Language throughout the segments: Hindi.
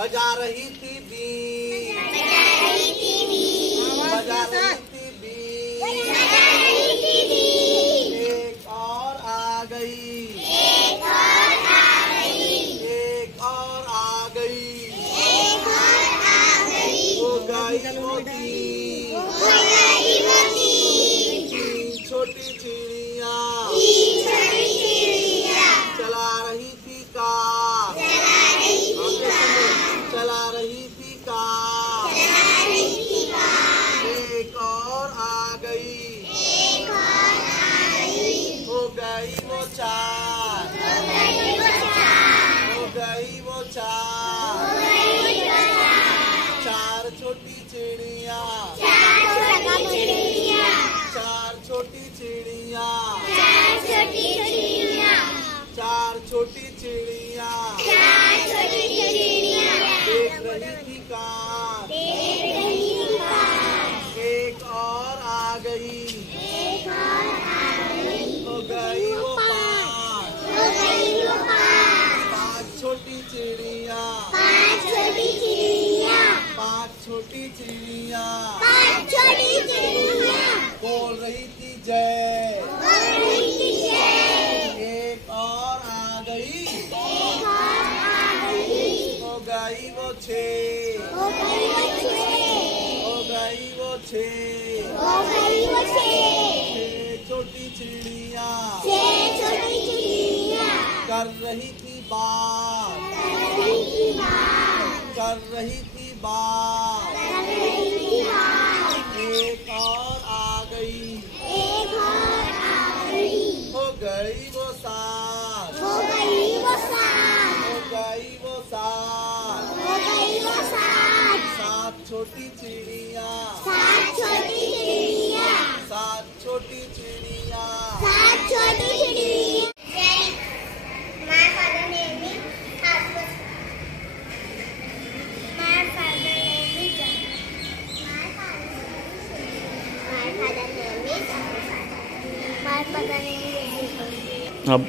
बजा रही थी बीन, बजा रही थी बीन, एक और आ गई, एक और आ गई, वो गई वो तीन, तीन छोटी चिड़िया चला रही थी कार, चला रही थी कार, एक और आ गई, हो गई वो चार, हो गई वो चार, चार छोटी चिड़िया, चार छोटी चिड़िया, चार छोटी चिड़िया देख रही थी कार, एक और आ गई, हो गई वो पाँच, पाँच छोटी चिड़िया, पाँच छोटी चिड़िया बोल रही थी जय, एक और आ गई, हो गई वो छः, हो गई वो छः, छः छोटी चिड़िया कर रही थी बात, कर रही थी बात, एक और आ गई, हो गई वो सात, हो गई वो सात, सात छोटी चिड़िया, सात छोटी चिड़िया। अब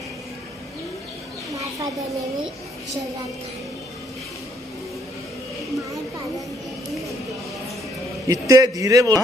My father name is Shazad Khan. My father name is इतने धीरे बोल।